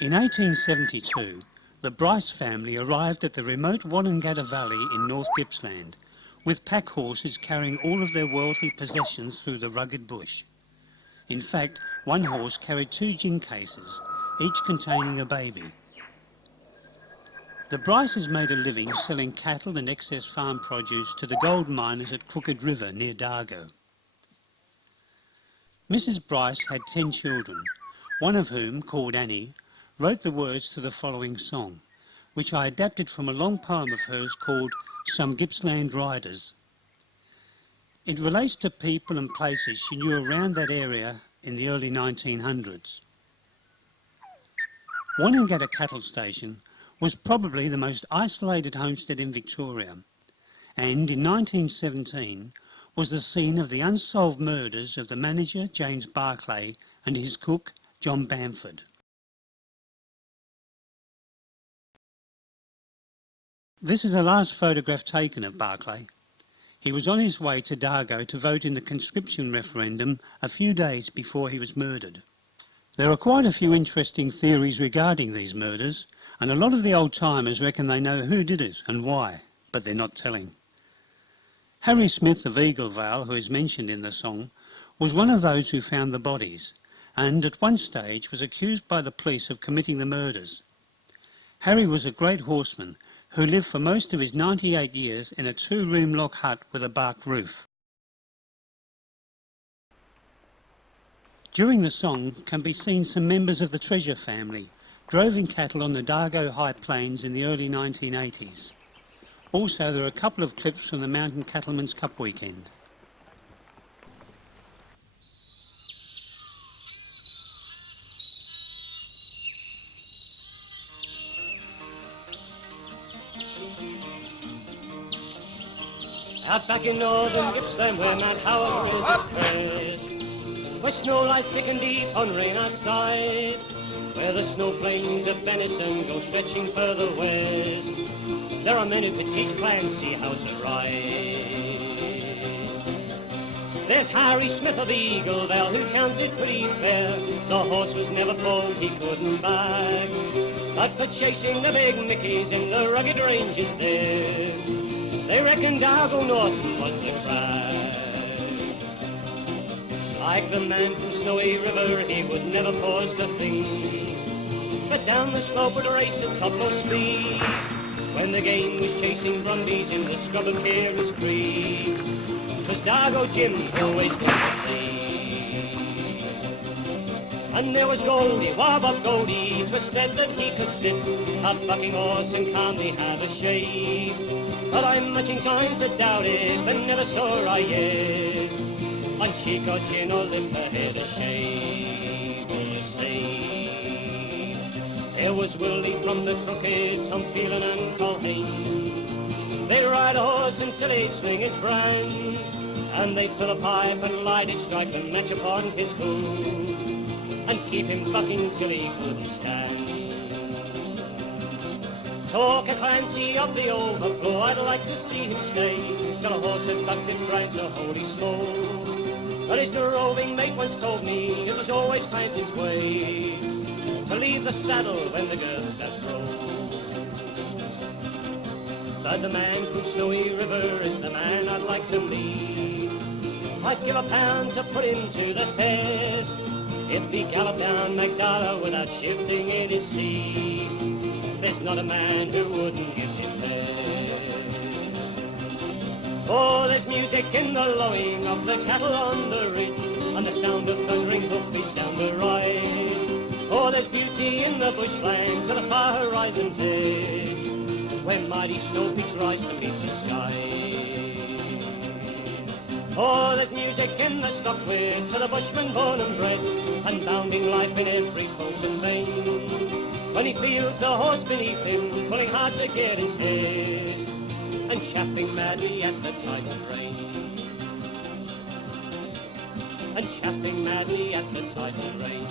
In 1872, the Bryce family arrived at the remote Wonnangata Valley in North Gippsland, with pack horses carrying all of their worldly possessions through the rugged bush. In fact, one horse carried 2 gin cases, each containing a baby. The Bryces made a living selling cattle and excess farm produce to the gold miners at Crooked River near Dargo. Mrs. Bryce had 10 children, one of whom, called Annie, wrote the words to the following song, which I adapted from a long poem of hers called Some Gippsland Riders. It relates to people and places she knew around that area in the early 1900s. Wonnangata Cattle Station was probably the most isolated homestead in Victoria, and in 1917 was the scene of the unsolved murders of the manager James Barclay and his cook John Bamford. This is a last photograph taken of Barclay. He was on his way to Dargo to vote in the conscription referendum a few days before he was murdered. There are quite a few interesting theories regarding these murders, and a lot of the old-timers reckon they know who did it and why, but they're not telling. Harry Smith of Eaglevale, who is mentioned in the song, was one of those who found the bodies, and at one stage was accused by the police of committing the murders. Harry was a great horseman who lived for most of his 98 years in a 2-room log hut with a bark roof. During the song can be seen some members of the Treasure family droving cattle on the Dargo High Plains in the early 1980s. Also, there are a couple of clips from the Mountain Cattlemen's Cup weekend. Out back in northern Gippsland where Mount Howard is its crest, where snow lies thick and deep on rain outside, where the snow plains of Benison go stretching further west, there are men who could teach Clancy how to ride. There's Harry Smith of Eaglevale who counts it pretty fair, the horse was never foaled, he couldn't bag, but for chasing the big Mickeys in the rugged ranges there, they reckon Dargo North was the crack. Like the man from Snowy River, he would never pause to think, but down the slope would race at topmost speed, when the game was chasing brumbies in the scrub of Carey's Creek, 'twas Dargo Jim always got the lead. And there was Goldie, Warbuck Goldie, 'twas said that he could sit a bucking horse and calmly have a shave, but I'm much inclined to doubt it, but never saw I yet on cheek or chin or lip a head a shave or a save. There was Willie from the Crooked, Tom Phelan and Colhane, they'd ride a horse until he'd swing his brand, and they'd fill a pipe and light it, strike a match upon his hoof, and keep him bucking till he couldn't stand. Talk a Clancy of the overflow, I'd like to see him stay till a horse had bucked his brand so holy smoke. But his roving mate once told me it was always Clancy's way to leave the saddle when the girls got rolled. But the man from Snowy River is the man I'd like to meet. I'd give £1 to put him to the test if he galloped down Magdala without shifting in his seat. There's not a man who wouldn't give him best. Oh, there's music in the lowing of the cattle on the ridge, and the sound of thundering hoofbeats down the rise. Oh, there's beauty in the bushlands to the far horizon's edge, where mighty snow peaks rise to meet the sky. Oh, there's music in the stockwhip to the bushman born and bred, and bounding life in every pulse and vein, when he feels the horse beneath him, pulling hard to get his head, and chaffing madly at the tidal rain. And chaffing madly at the tidal rain.